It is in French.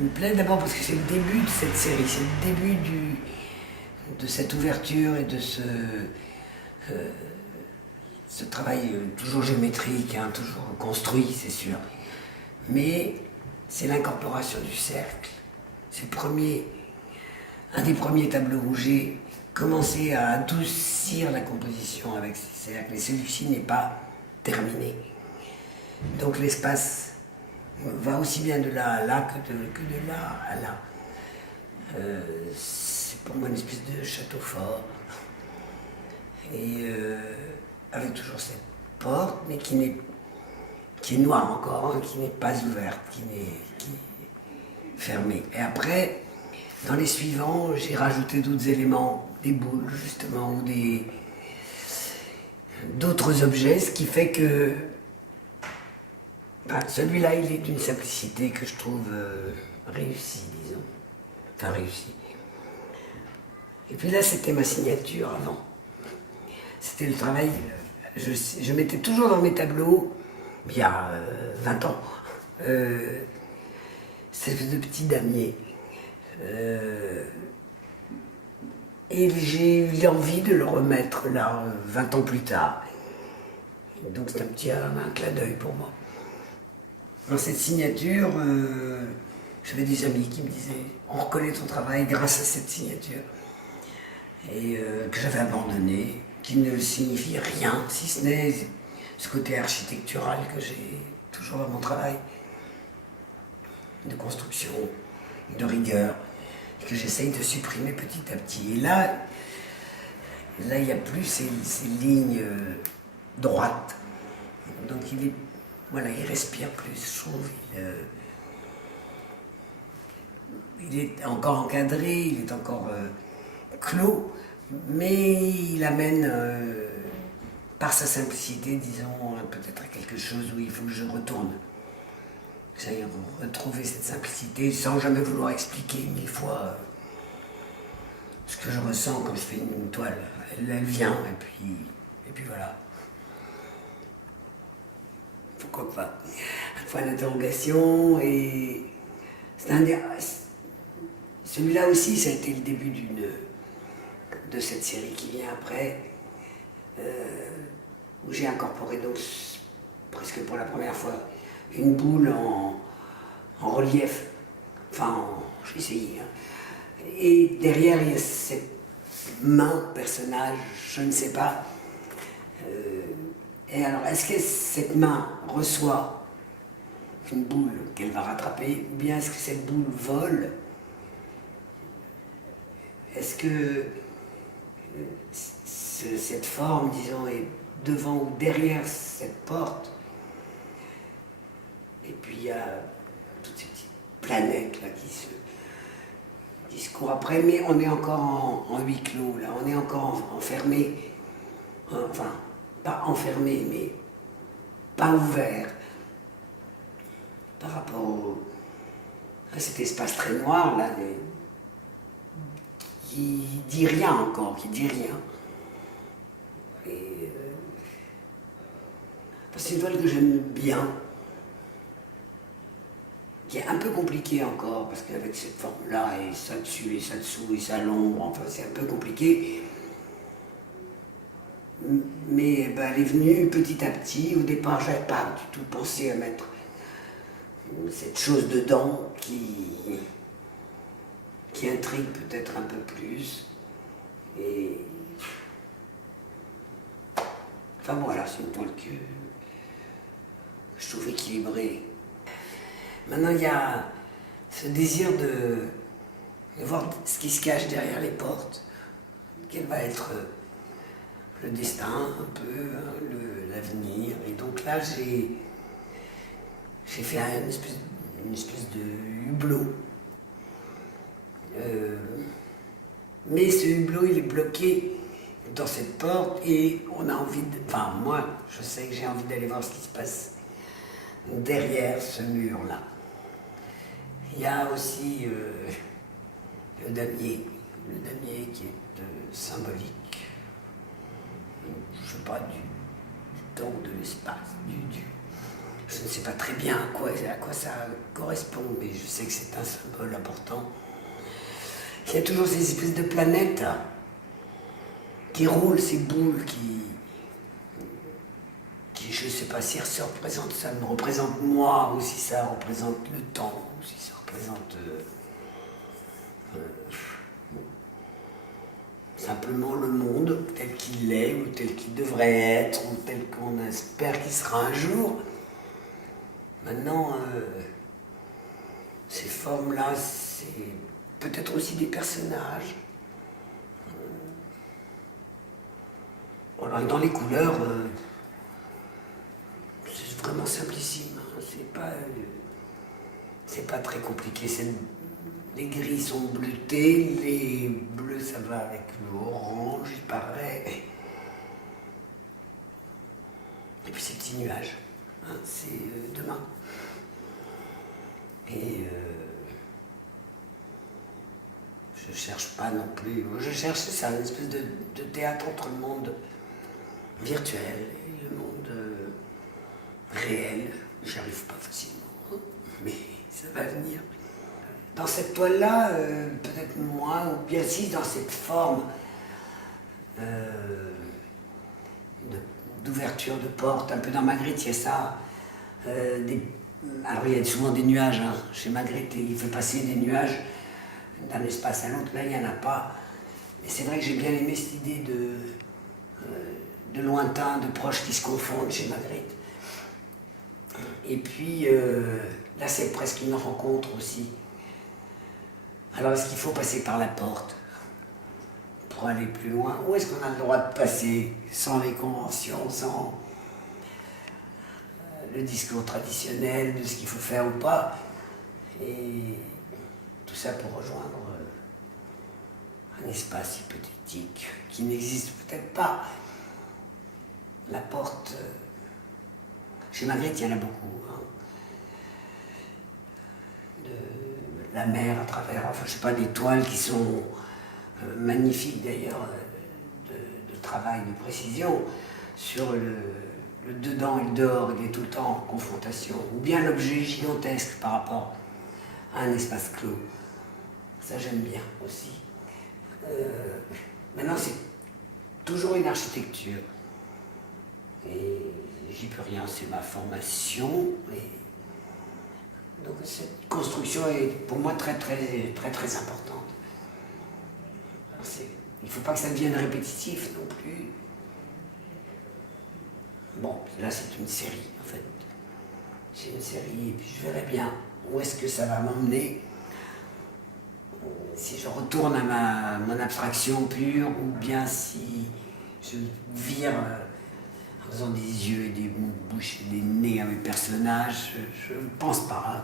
Il me plaît d'abord parce que c'est le début de cette série, c'est le début de cette ouverture et de ce travail toujours géométrique, hein, toujours construit, c'est sûr. Mais c'est l'incorporation du cercle. C'est un des premiers tableaux où j'ai commencé à adoucir la composition avec ces cercles. Et celui-ci n'est pas terminé. Donc l'espace va aussi bien de là à là que de là à là. C'est pour moi une espèce de château fort. Et avec toujours cette porte, mais qui est noire encore, hein, qui n'est pas ouverte, qui est fermée. Et après, dans les suivants, j'ai rajouté d'autres éléments, des boules justement, ou d'autres objets, ce qui fait que celui-là, il est d'une simplicité que je trouve réussie, disons. Enfin, réussie. Et puis là, c'était ma signature avant. C'était le travail, je mettais toujours dans mes tableaux, il y a 20 ans, cette espèce de petit damier. Et j'ai eu envie de le remettre là, 20 ans plus tard. Donc c'est un clin d'œil pour moi. Dans cette signature, j'avais des amis qui me disaient « on reconnaît ton travail grâce à cette signature ». Et que j'avais abandonné, qui ne signifie rien, si ce n'est ce côté architectural que j'ai toujours dans mon travail, de construction, de rigueur, que j'essaye de supprimer petit à petit. Et là il n'y a plus ces lignes droites. Donc il respire plus, je trouve. Il est encore encadré, il est encore clos, mais il amène, par sa simplicité, disons, peut-être à quelque chose où il faut que je retourne. Que j'aille retrouver cette simplicité sans jamais vouloir expliquer 1000 fois ce que je ressens quand je fais une toile. Elle vient, et puis voilà. Pourquoi pas. Un point d'interrogation, et celui-là aussi, ça a été le début de cette série qui vient après, où j'ai incorporé donc presque pour la première fois une boule en relief, j'ai essayé, hein. Et derrière il y a cette main, personnage, je ne sais pas, et alors est-ce que cette main reçoit une boule qu'elle va rattraper, ou bien est-ce que cette boule vole? Est-ce que cette forme, disons, est devant ou derrière cette porte? Et puis il y a toutes ces petites planètes là qui se courent après, mais on est encore en huis clos, là, on est encore enfermé, enfin, pas enfermé, mais pas ouvert par rapport à cet espace très noir là, qui dit rien encore, qui dit rien. Et c'est une toile que j'aime bien, qui est un peu compliquée encore, parce qu'avec cette forme-là, et ça dessus, et ça dessous, et ça l'ombre, enfin c'est un peu compliqué. Mais elle est venue petit à petit. Au départ, je n'avais pas du tout pensé à mettre cette chose dedans qui intrigue peut-être un peu plus. Et enfin voilà, c'est une toile que je trouve équilibrée. Maintenant, il y a ce désir de voir ce qui se cache derrière les portes, quel va être le destin, un peu, hein, l'avenir. Et donc là, j'ai fait une espèce de hublot. Mais ce hublot, il est bloqué dans cette porte et on a envie de... Enfin, moi, je sais que j'ai envie d'aller voir ce qui se passe derrière ce mur-là. Il y a aussi le damier qui est symbolique, je ne sais pas, du temps, de l'espace, Je ne sais pas très bien à quoi ça correspond, mais je sais que c'est un symbole important. Il y a toujours ces espèces de planètes qui roulent, ces boules qui je ne sais pas si ça représente, ça me représente moi, ou si ça représente le temps, ou si ça représente simplement le monde tel qu'il est, ou tel qu'il devrait être, ou tel qu'on espère qu'il sera un jour. Maintenant, ces formes-là, c'est peut-être aussi des personnages. Voilà, dans les couleurs, c'est vraiment simplissime. Hein. C'est pas très compliqué. Les gris sont bleutés, les bleus ça va avec le orange, il paraît. Et puis ces petits nuages, hein, c'est demain. Et je cherche pas non plus. Je cherche, c'est ça, une espèce de théâtre entre le monde virtuel et le monde réel. J'y arrive pas facilement, hein, mais ça va venir. Dans cette toile-là, peut-être moins, ou bien si dans cette forme d'ouverture de porte, un peu dans Magritte, il y a ça. Alors il y a souvent des nuages, hein. Chez Magritte, il fait passer des nuages d'un espace à l'autre. Là, il n'y en a pas. Mais c'est vrai que j'ai bien aimé cette idée de lointain, de proches qui se confondent chez Magritte. Et puis, là, c'est presque une rencontre aussi. Alors, est-ce qu'il faut passer par la porte pour aller plus loin? Ou est-ce qu'on a le droit de passer sans les conventions, sans le discours traditionnel de ce qu'il faut faire ou pas? Et tout ça pour rejoindre un espace hypothétique qui n'existe peut-être pas. La porte, chez Magritte, il y en a beaucoup. Hein. La mer à travers, enfin je sais pas, des toiles qui sont magnifiques d'ailleurs, de travail, de précision, sur le dedans et le dehors, il est tout le temps en confrontation, ou bien l'objet gigantesque par rapport à un espace clos. Ça j'aime bien aussi. Maintenant c'est toujours une architecture, et j'y peux rien, c'est ma formation. Donc cette construction est pour moi très importante. Il ne faut pas que ça devienne répétitif non plus. Bon, là c'est une série en fait. C'est une série et puis je verrai bien où est-ce que ça va m'emmener. Si je retourne à mon abstraction pure ou bien si je vire en faisant des yeux et des bouches et des nez à mes personnages, je ne pense pas. Hein.